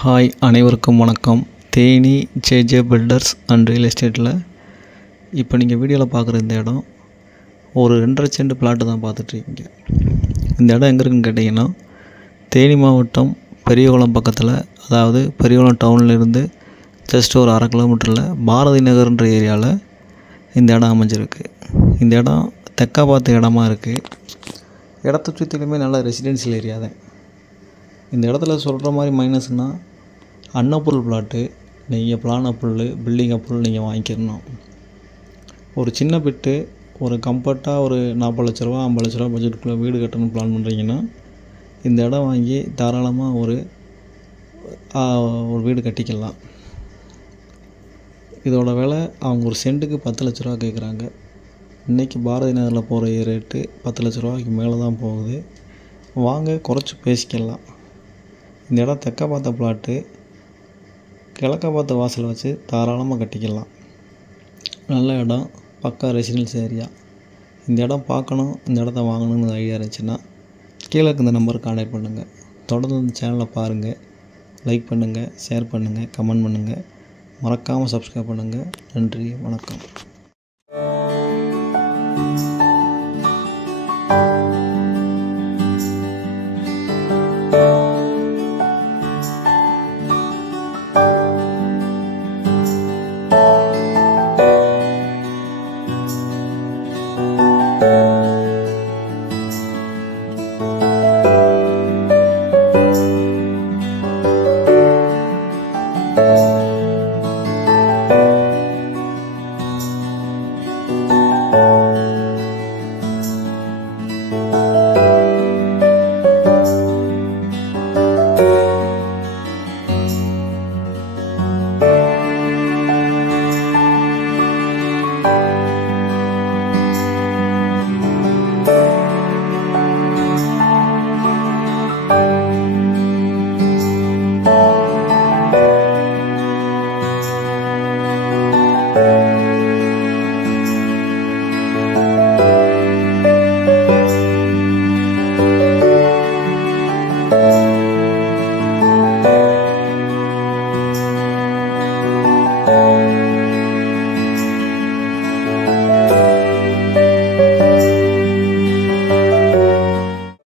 Hi, அனைவருக்கும் வணக்கம். Theni JJ filters and real எஸ்டேட்டில் இப்போ நீங்கள் வீடியோவில் பார்க்குற இந்த இடம் ஒரு 2.5 சென்ட் பிளாட்டு தான் பார்த்துட்ருக்கீங்க. இந்த இடம் எங்கே இருக்குன்னு கேட்டிங்கன்னா, தேனி மாவட்டம் பெரியகுளம் பக்கத்தில், அதாவது பெரியகுளம் டவுன்லேருந்து ஜஸ்ட் ஒரு 1/2 கிலோமீட்டரில் பாரதி நகர்ன்ற ஏரியாவில் இந்த இடம் அமைஞ்சிருக்கு. இந்த இடம் தெற்கா பார்த்த இடமா இருக்குது. இடத்த சுற்றிலுமே நல்ல ரெசிடென்ஷியல் ஏரியா தான். இந்த இடத்துல சொல்கிற மாதிரி மைனஸ்னால், அன்னப்பொருள் பிளாட்டு, நீங்கள் பிளான் அப்ரூவல், பில்டிங் அப்ரூவல் நீங்கள் வாங்கிக்கிறணும். ஒரு சின்ன பிட்டு, ஒரு கம்ஃபர்ட்டாக ஒரு 40 லட்ச ரூபா 50 லட்ச ரூபா பட்ஜெட்டுக்குள்ளே வீடு கட்டணும்னு பிளான் பண்ணுறீங்கன்னா, இந்த இடம் வாங்கி தாராளமாக ஒரு வீடு கட்டிக்கலாம். இதோட விலை அவங்க ஒரு சென்ட்டுக்கு 10 லட்ச ரூபா கேட்குறாங்க. இன்றைக்கி பாரதி நகரில் போகிற ரேட்டு 10 லட்ச ரூபாய்க்கு மேலே தான் போகுது. வாங்க, குறைச்சி பேசிக்கலாம். இந்த இடம் தெற்கா பார்த்த பிளாட்டு, கிழக்க பார்த்த வாசல் வச்சு தாராளமாக கட்டிக்கலாம். நல்ல இடம், பக்கா ரெசிடென்ஷியல் ஏரியா. இந்த இடம் பார்க்கணும், இந்த இடத்த வாங்கணும்னு ஐடியா இருந்துச்சுன்னா கீழே இந்த நம்பருக்கு கான்டாக்ட் பண்ணுங்கள். தொடர்ந்து இந்த சேனலை பாருங்கள், லைக் பண்ணுங்கள், ஷேர் பண்ணுங்கள், கமெண்ட் பண்ணுங்கள், மறக்காமல் சப்ஸ்கிரைப் பண்ணுங்கள். நன்றி, வணக்கம்.